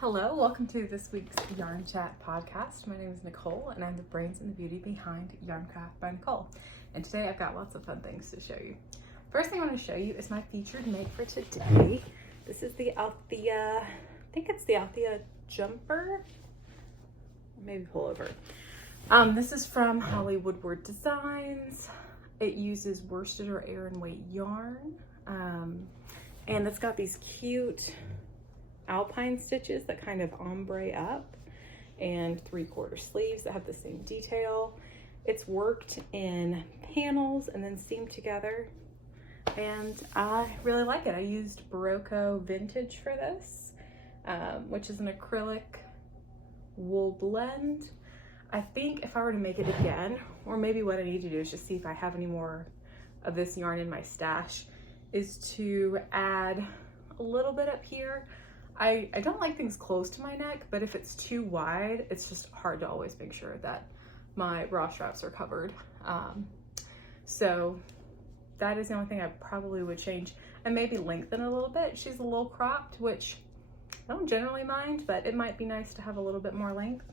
Hello, welcome to this week's Yarn Chat podcast. My name is Nicole and I'm the brains and the beauty behind Yarncraft by Nicole. And today I've got lots of fun things to show you. First thing I want to show you is my featured make for today. This is the Anthea, I think it's the Anthea Jumper, maybe Pullover. This is from Hollywood Woodward Designs. It uses worsted or Aran weight yarn. And it's got these cute alpine stitches that kind of ombre up and 3/4 sleeves that have the same detail. It's worked in panels and then seamed together, and I really like it. I used Barocco Vintage for this, which is an acrylic wool blend. I think if I were to make it again, or maybe what I need to do is just see if I have any more of this yarn in my stash, is to add a little bit up here. I don't like things close to my neck, but if it's too wide, it's just hard to always make sure that my bra straps are covered. So that is the only thing I probably would change, and maybe lengthen a little bit. She's a little cropped, which I don't generally mind, but it might be nice to have a little bit more length.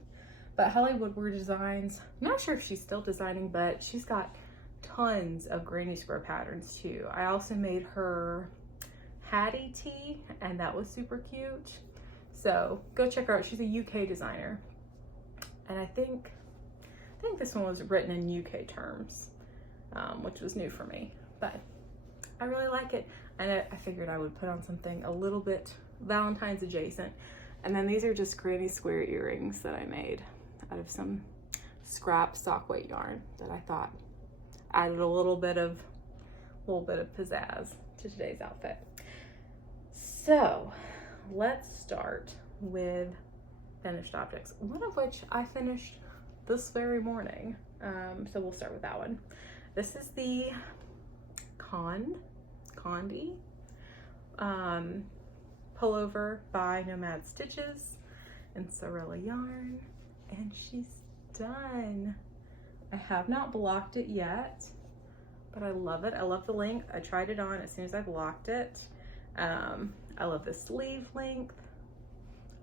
But Hollywood Woodward Designs, I'm not sure if she's still designing, but she's got tons of granny square patterns too. I also made her Hattie tee, and that was super cute. So go check her out. She's a UK designer, and I think this one was written in UK terms, which was new for me, but I really like it. And I figured I would put on something a little bit Valentine's adjacent. And then these are just granny square earrings that I made out of some scrap sock weight yarn that I thought added a little bit of pizzazz to today's outfit. So let's start with finished objects, one of which I finished this very morning. So we'll start with that one. This is the Cande Pullover by Nomad Stitches and Sorella yarn, and she's done. I have not blocked it yet, but I love it. I love the length. I tried it on as soon as I blocked it. I love the sleeve length.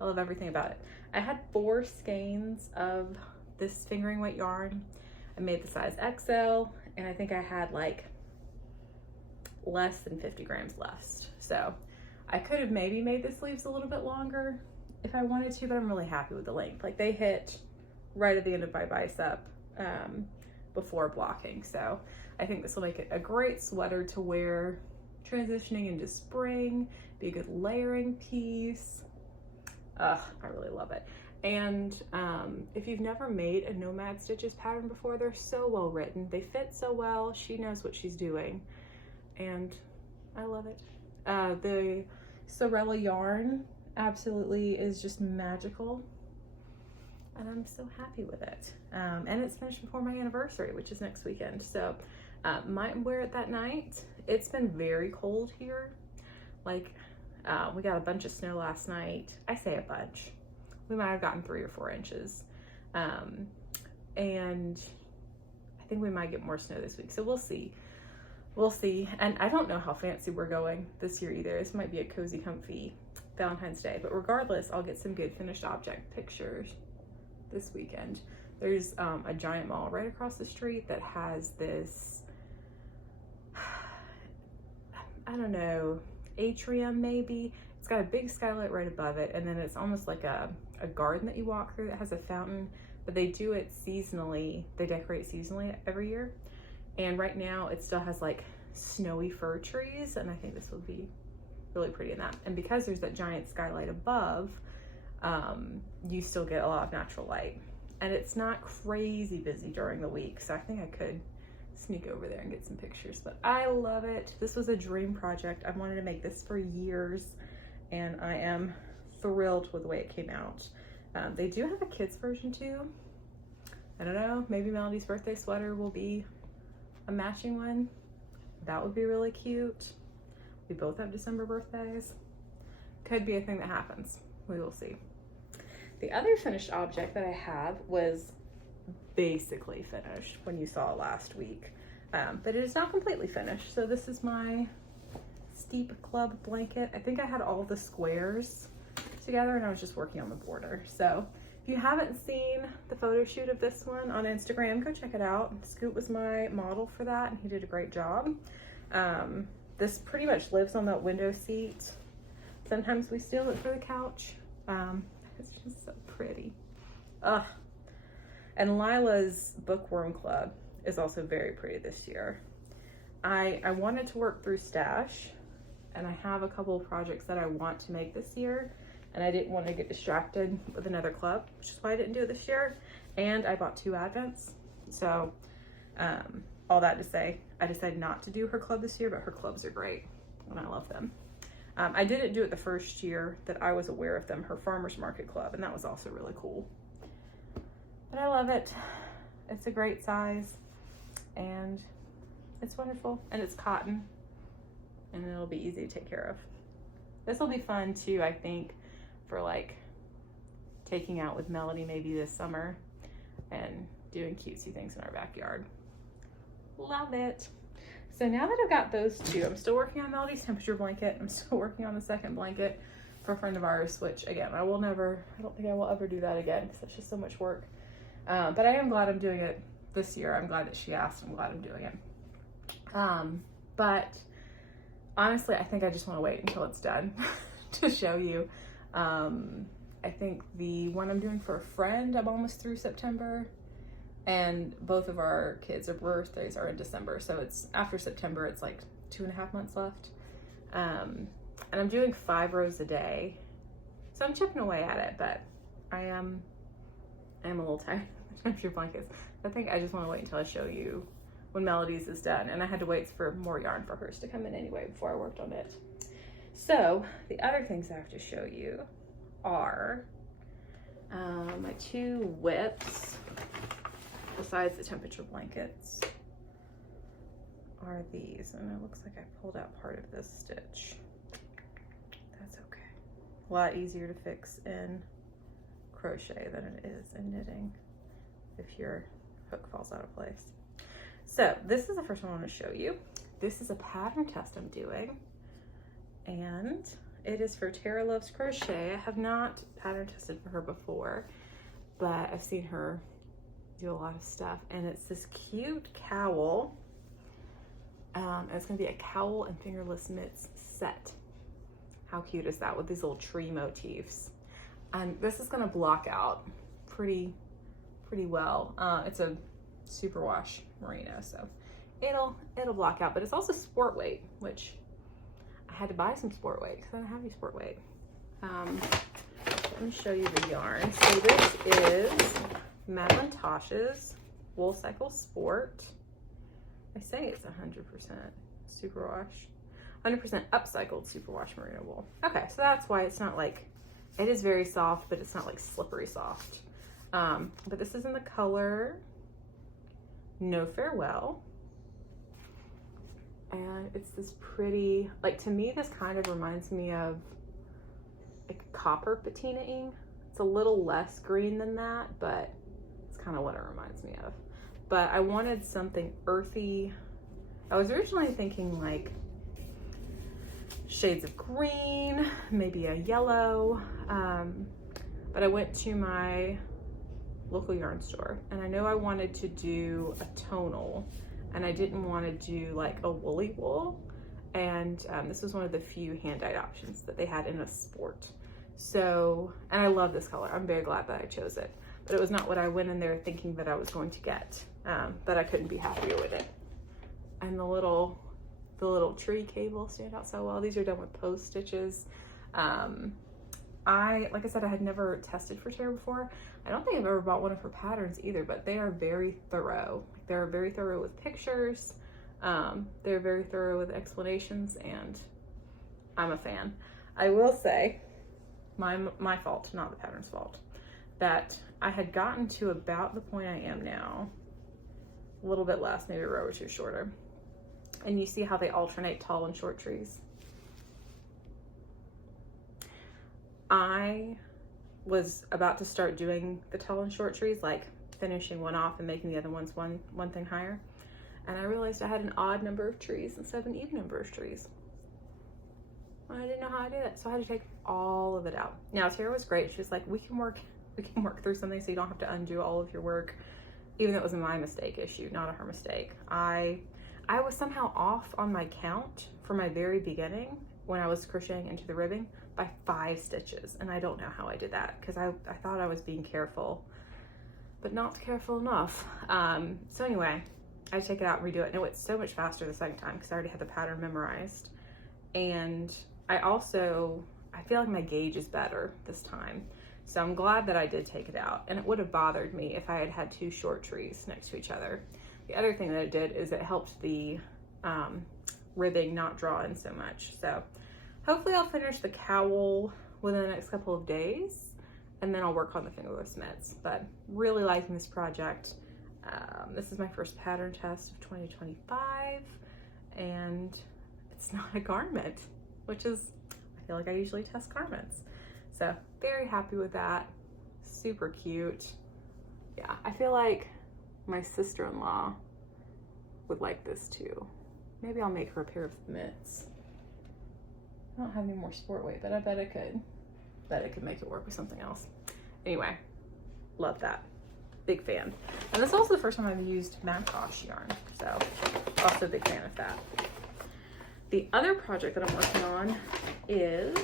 I love everything about it. I had 4 skeins of this fingering weight yarn. I made the size XL, and I think I had like less than 50 grams left. So I could have maybe made the sleeves a little bit longer if I wanted to, but I'm really happy with the length. Like, they hit right at the end of my bicep before blocking. So I think this will make it a great sweater to wear transitioning into spring, be a good layering piece. I really love it. And if you've never made a Nomad Stitches pattern before, they're so well written. They fit so well. She knows what she's doing, and I love it. The Sorella yarn absolutely is just magical, and I'm so happy with it. And it's finished before my anniversary, which is next weekend. So might wear it that night. It's been very cold here. Like, we got a bunch of snow last night. I say a bunch. We might have gotten 3 or 4 inches. And I think we might get more snow this week. So we'll see. We'll see. And I don't know how fancy we're going this year either. This might be a cozy, comfy Valentine's Day. But regardless, I'll get some good finished object pictures this weekend. There's a giant mall right across the street that has this, I don't know, atrium maybe. It's got a big skylight right above it, and then it's almost like a garden that you walk through that has a fountain, but they do it seasonally. They decorate seasonally every year. And right now it still has like snowy fir trees, and I think this would be really pretty in that. And because there's that giant skylight above, you still get a lot of natural light. And it's not crazy busy during the week, so I think I could sneak over there and get some pictures. But I love it. This was a dream project. I've wanted to make this for years, and I am thrilled with the way it came out. They do have a kids version too. I don't know, maybe Melody's birthday sweater will be a matching one. That would be really cute. We both have December birthdays. Could be a thing that happens. We will see. The other finished object that I have was basically finished when you saw it last week, but it is not completely finished. So this is my Steep Club blanket. I think I had all the squares together and I was just working on the border. So if you haven't seen the photo shoot of this one on Instagram, go check it out. Scoot was my model for that and he did a great job. This pretty much lives on that window seat. Sometimes we steal it for the couch. It's just so pretty. Ugh. And Lila's Bookworm Club is also very pretty this year. I wanted to work through stash, and I have a couple of projects that I want to make this year, and I didn't want to get distracted with another club, which is why I didn't do it this year. And I bought 2 Advents. So all that to say, I decided not to do her club this year, but her clubs are great and I love them. I didn't do it the first year that I was aware of them, her Farmer's Market Club, and that was also really cool. But I love it. It's a great size and it's wonderful, and it's cotton and it'll be easy to take care of. This will be fun too, I think, for like taking out with Melody maybe this summer and doing cutesy things in our backyard. Love it. So now that I've got those 2, I'm still working on Melody's temperature blanket. I'm still working on the second blanket for a friend of ours, which again, I don't think I will ever do that again because it's just so much work. But I am glad I'm doing it this year. I'm glad that she asked. I'm glad I'm doing it. But honestly, I think I just want to wait until it's done to show you. I think the one I'm doing for a friend, I'm almost through September, and both of our kids' birthdays are in December. So it's after September, it's like 2.5 months left. And I'm doing 5 rows a day. So I'm chipping away at it, but I am a little tired of your blankets. I think I just want to wait until I show you when Melody's is done. And I had to wait for more yarn for hers to come in anyway before I worked on it. So the other things I have to show you are my 2 whips, besides the temperature blankets, are these. And it looks like I pulled out part of this stitch. That's okay. A lot easier to fix in crochet than it is in knitting if your hook falls out of place. So this is the first one I want to show you. This is a pattern test I'm doing, and it is for Tara Loves Crochet. I have not pattern tested for her before, but I've seen her do a lot of stuff, and it's this cute cowl. And it's going to be a cowl and fingerless mitts set. How cute is that with these little tree motifs? And this is going to block out pretty well. It's a superwash merino, so it'll block out, but it's also sport weight, which I had to buy some sport weight because I don't have any sport weight. Let me show you the yarn. So this is Madeline Tosh's Wool Cycle Sport. I say it's 100% superwash, 100% upcycled superwash merino wool. Okay, so that's why it's not like, it is very soft, but it's not like slippery soft. But this is in the color No Farewell. And it's this pretty, like, to me, this kind of reminds me of like copper patinaing. It's a little less green than that, but it's kind of what it reminds me of. But I wanted something earthy. I was originally thinking like shades of green, maybe a yellow. But I went to my local yarn store and I know I wanted to do a tonal, and I didn't want to do like a woolly wool. And this was one of the few hand-dyed options that they had in a sport. So, and I love this color. I'm very glad that I chose it. But it was not what I went in there thinking that I was going to get. But I couldn't be happier with it. And the little tree cable stand out so well. These are done with post stitches. Like I said, I had never tested for Tara before. I don't think I've ever bought one of her patterns either, but they are very thorough. They're very thorough with pictures. They're very thorough with explanations, and I'm a fan. I will say, my fault, not the pattern's fault, that I had gotten to about the point I am now, a little bit less, maybe a row or two shorter. And you see how they alternate tall and short trees. I was about to start doing the tall and short trees, like finishing one off and making the other ones one thing higher. And I realized I had an odd number of trees instead of an even number of trees. I didn't know how to do that, so I had to take all of it out. Now Tara was great. She was like, we can work through something so you don't have to undo all of your work, even though it was my mistake issue, not a her mistake. I was somehow off on my count for my very beginning when I was crocheting into the ribbing by 5 stitches, and I don't know how I did that because I thought I was being careful, but not careful enough. So anyway, I had to take it out and redo it, and it went so much faster the second time because I already had the pattern memorized. And I feel like my gauge is better this time. So I'm glad that I did take it out, and it would have bothered me if I had had 2 short trees next to each other. The other thing that it did is it helped the ribbing not draw in so much. So hopefully I'll finish the cowl within the next couple of days, and then I'll work on the fingerless mitts. But really liking this project. This is my first pattern test of 2025, and it's not a garment, which is, I feel like I usually test garments. So very happy with that. Super cute. Yeah, I feel like my sister-in-law would like this too. Maybe I'll make her a pair of mitts. I don't have any more sport weight, but I bet I could. Make it work with something else. Anyway, love that. Big fan. And this is also the first time I've used Macintosh yarn, so also a big fan of that. The other project that I'm working on is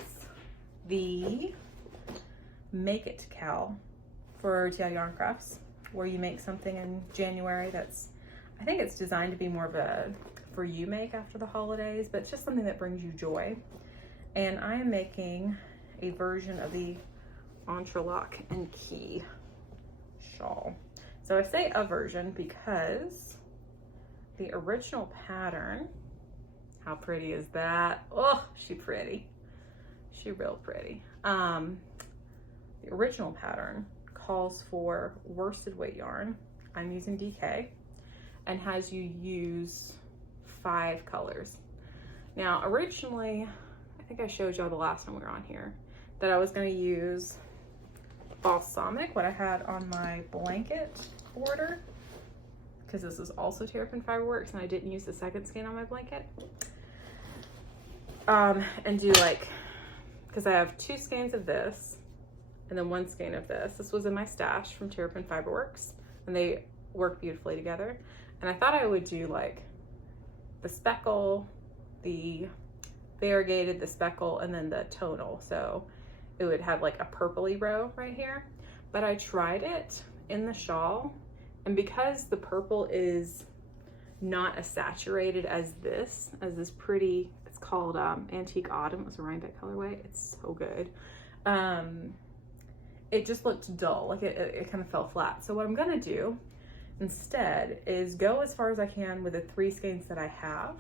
the Make It Cowl for TL Yarn Crafts, where you make something in January that's, I think it's designed to be more of a for you make after the holidays, but it's just something that brings you joy. And I am making a version of the Entrelac and Key shawl. So I say a version because the original pattern, how pretty is that? Oh, she pretty. She real pretty. The original pattern calls for worsted weight yarn. I'm using DK, and has you use 5 colors. Now, originally, I think I showed y'all the last time we were on here, that I was going to use balsamic, what I had on my blanket border, because this is also Terrapin Fiberworks, and I didn't use the second skein on my blanket. And do like, because I have 2 skeins of this, and then 1 skein of this. This was in my stash from Terrapin Fiberworks, and they work beautifully together. And I thought I would do like the speckle, the variegated, the speckle, and then the tonal. So it would have like a purpley row right here. But I tried it in the shawl, and because the purple is not as saturated as this pretty, it's called Antique Autumn. It's a Rhinebeck colorway. It's so good. It just looked dull, like it kind of fell flat. So what I'm gonna do instead is go as far as I can with the 3 skeins that I have,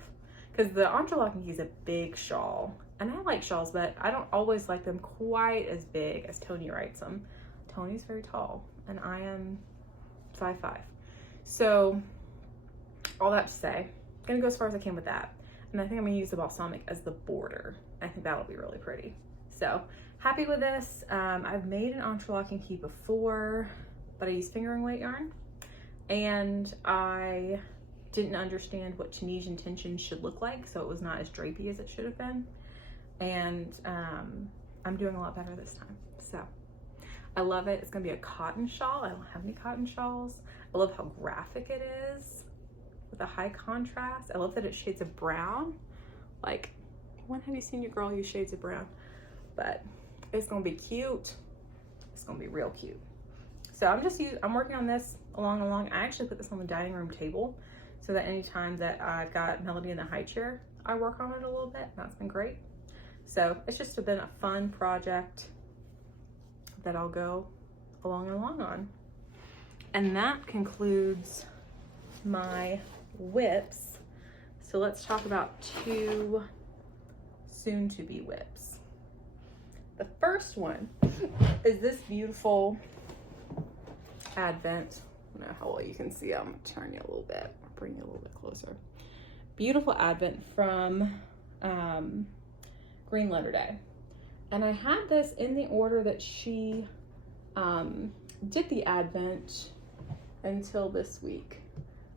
because the Entrelac and Key is a big shawl, and I like shawls, but I don't always like them quite as big as Tony writes them. Tony's very tall, and I am 5'5". So all that to say, I'm gonna go as far as I can with that. And I think I'm gonna use the balsamic as the border. I think that'll be really pretty. So happy with this. I've made an Entrelac and Key before, but I used fingering weight yarn, and I didn't understand what Tunisian tension should look like, so it was not as drapey as it should have been. And I'm doing a lot better this time. So I love it. It's gonna be a cotton shawl. I don't have any cotton shawls. I love how graphic it is with a high contrast. I love that it shades of brown. Like, when have you seen your girl use shades of brown? But it's gonna be cute. It's gonna be real cute. So I'm working on this along. I actually put this on the dining room table so that anytime that I've got Melody in the high chair, I work on it a little bit. That's been great. So it's just been a fun project that I'll go along on. And that concludes my whips. So let's talk about 2 soon-to-be whips. The first one is this beautiful Advent. I don't know how well you can see. I'm gonna turn you a little bit, bring you a little bit closer. Beautiful Advent from Green Letter Day. And I had this in the order that she did the Advent until this week.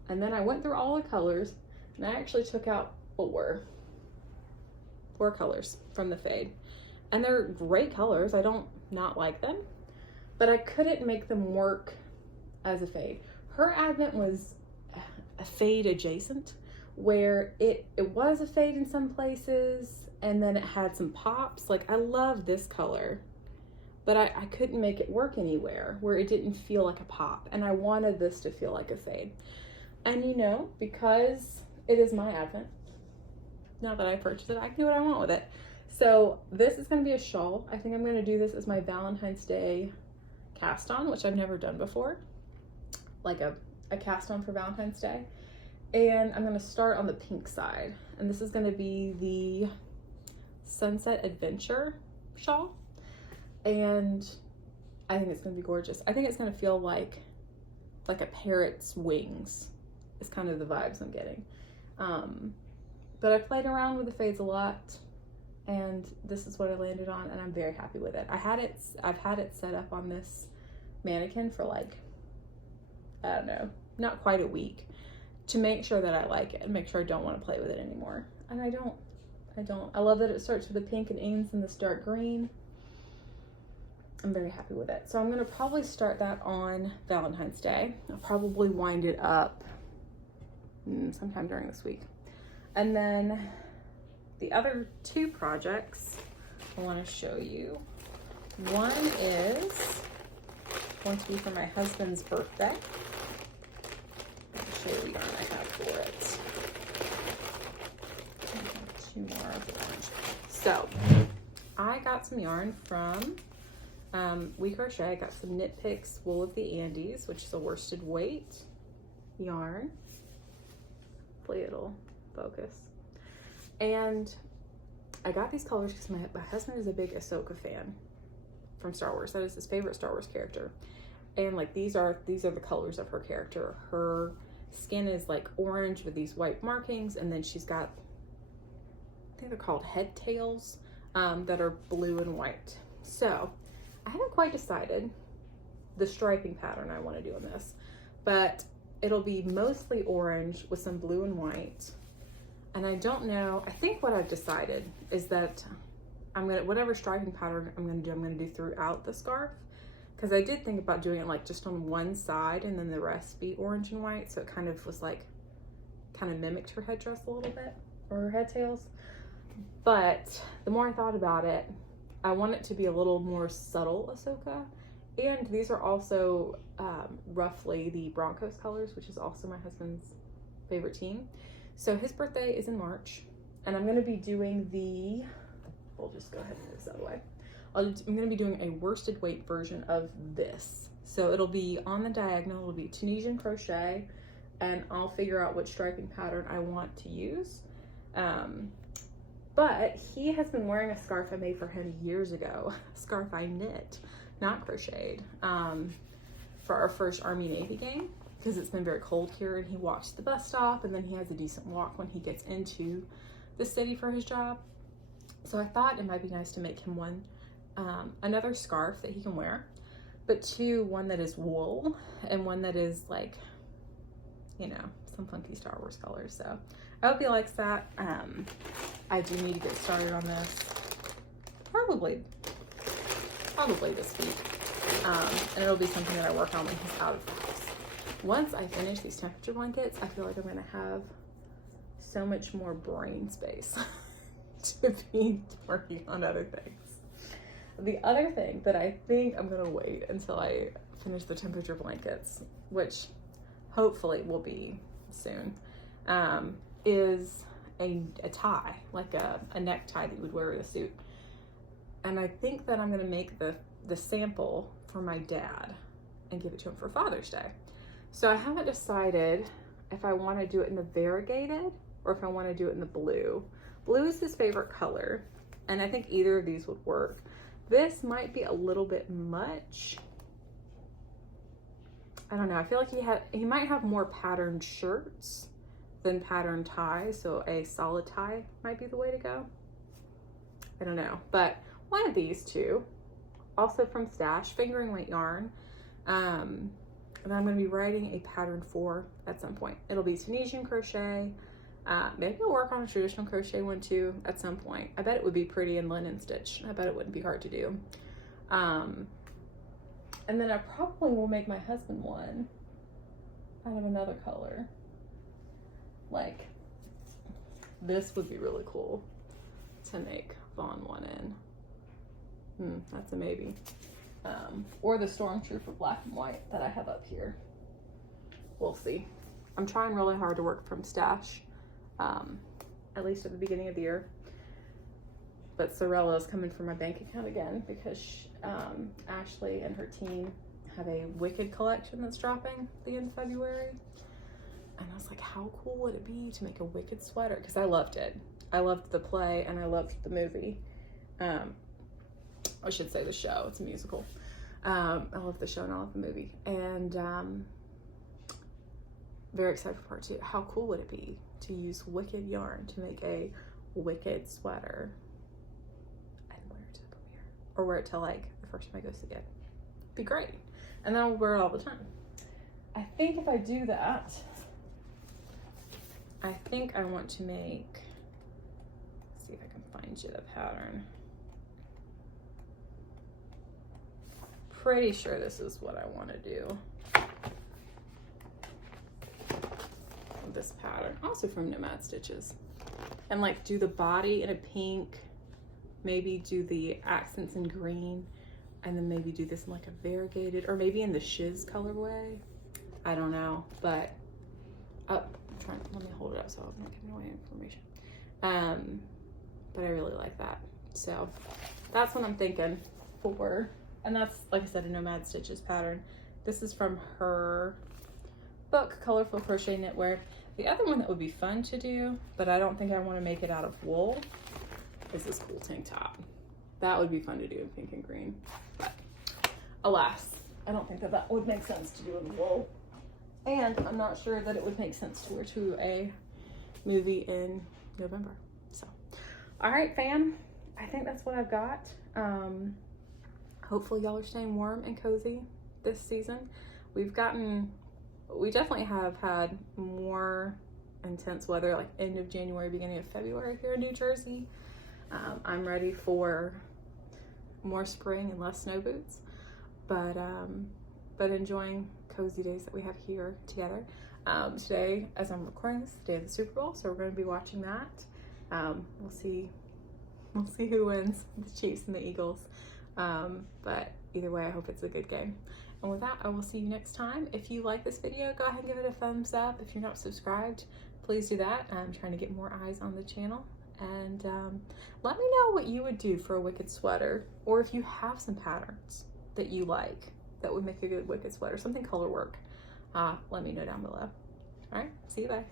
And then I went through all the colors, and I actually took out 4. 4 colors from the fade. And they're great colors. I don't not like them, but I couldn't make them work as a fade. Her Advent was a fade adjacent, where it was a fade in some places, and then it had some pops. Like, I love this color, but I couldn't make it work anywhere where it didn't feel like a pop, and I wanted this to feel like a fade. And you know, because it is my Advent, now that I purchased it, I can do what I want with it. So this is going to be a shawl. I think I'm going to do this as my Valentine's Day cast on, which I've never done before, like a cast on for Valentine's Day. And I'm going to start on the pink side, and this is going to be the Sunset Adventure shawl, and I think it's going to be gorgeous. I think it's going to feel like a parrot's wings is kind of the vibes I'm getting. But I played around with the fades a lot, and this is what I landed on, and I'm very happy with it. I've had it set up on this mannequin for like, I don't know, not quite a week, to make sure that I like it and make sure I don't want to play with it anymore. And I don't. I love that it starts with the pink and ends in this dark green. I'm very happy with it. So I'm gonna probably start that on Valentine's Day. I'll probably wind it up sometime during this week. And then the other 2 projects I want to show you. One is going to be for my husband's birthday. I'll show you the yarn I have for it. I have 2 more of orange. So I got some yarn from We Crochet. I got some Knit Picks Wool of the Andes, which is a worsted weight yarn. Hopefully it'll focus. And I got these colors because my husband is a big Ahsoka fan from Star Wars. That is his favorite Star Wars character. And like these are the colors of her character. Her skin is like orange with these white markings, and then she's got, I think they're called head tails, that are blue and white. So I haven't quite decided the striping pattern I want to do on this, but it'll be mostly orange with some blue and white. And I don't know, I think what I've decided is that whatever striping pattern I'm gonna do throughout the scarf, because I did think about doing it like just on one side and then the rest be orange and white, so it kind of was like, kind of mimicked her headdress a little bit, or her head tails. But the more I thought about it, I want it to be a little more subtle Ahsoka. And these are also roughly the Broncos colors, which is also my husband's favorite team. So his birthday is in March, and I'm going to be doing we'll just go ahead and move this out of the way. I'm going to be doing a worsted weight version of this. So it'll be on the diagonal, it'll be Tunisian crochet, and I'll figure out which striping pattern I want to use. But he has been wearing a scarf I made for him years ago, a scarf I knit, not crocheted, for our first Army-Navy game, because it's been very cold here, and he walks to the bus stop, and then he has a decent walk when he gets into the city for his job. So I thought it might be nice to make him one, another scarf that he can wear, but 2, one that is wool and one that is like, you know, some funky Star Wars colors. So I hope he likes that. I do need to get started on this probably this week. And it'll be something that I work on when he's out of the house. Once I finish these temperature blankets, I feel like I'm gonna have so much more brain space to be working on other things. The other thing that I think I'm gonna wait until I finish the temperature blankets, which hopefully will be soon, is a tie, like a necktie that you would wear with a suit. And I think that I'm gonna make the sample for my dad and give it to him for Father's Day. So I haven't decided if I want to do it in the variegated or if I want to do it in the blue. Blue is his favorite color, and I think either of these would work. This might be a little bit much. I don't know. I feel like he might have more patterned shirts than patterned ties, so a solid tie might be the way to go. I don't know, but one of these 2, also from Stash, fingering weight yarn, and I'm going to be writing a pattern for at some point. It'll be Tunisian crochet, Maybe I'll work on a traditional crochet one too at some point. I bet it would be pretty in linen stitch. I bet it wouldn't be hard to do. And then I probably will make my husband one out of another color. Like, this would be really cool to make Vaughn one in. That's a maybe. Or the Stormtrooper black and white that I have up here. We'll see. I'm trying really hard to work from stash, at least at the beginning of the year. But Sorella is coming from my bank account again because Ashley and her team have a Wicked collection that's dropping at the end of February. And I was like, how cool would it be to make a Wicked sweater? Because I loved it. I loved the play and I loved the movie. I should say the show. It's a musical. I love the show and I love the movie. And very excited for part 2. How cool would it be to use Wicked yarn to make a Wicked sweater and wear it to the premiere? Or wear it to like the first time I go see it. Be great. And then I'll wear it all the time. I think if I do that, I think I want to make, let's see if I can find you the pattern. Pretty sure this is what I want to do. This pattern, also from Nomad Stitches. And like do the body in a pink, maybe do the accents in green, and then maybe do this in like a variegated, or maybe in the shiz colorway. I don't know, but let me hold it up so I'm not giving away information. But I really like that. So that's what I'm thinking for. And that's, like I said, a Nomad Stitches pattern. This is from her book, Colorful Crochet Knitwear. The other one that would be fun to do, but I don't think I want to make it out of wool, is this cool tank top. That would be fun to do in pink and green. But alas, I don't think that that would make sense to do in wool. And I'm not sure that it would make sense to wear to a movie in November. So, all right, fam. I think that's what I've got. Hopefully y'all are staying warm and cozy this season. We definitely have had more intense weather, like end of January, beginning of February here in New Jersey. I'm ready for more spring and less snow boots, but enjoying cozy days that we have here together. Today, as I'm recording this, is the day of the Super Bowl, so we're going to be watching that. We'll see who wins, the Chiefs and the Eagles. But either way, I hope it's a good game. And with that, I will see you next time. If you like this video, go ahead and give it a thumbs up. If you're not subscribed, please do that. I'm trying to get more eyes on the channel. And let me know what you would do for a Wicked sweater, or if you have some patterns that you like that would make a good Wicked sweater, something color work. Let me know down below. All right, see you, bye.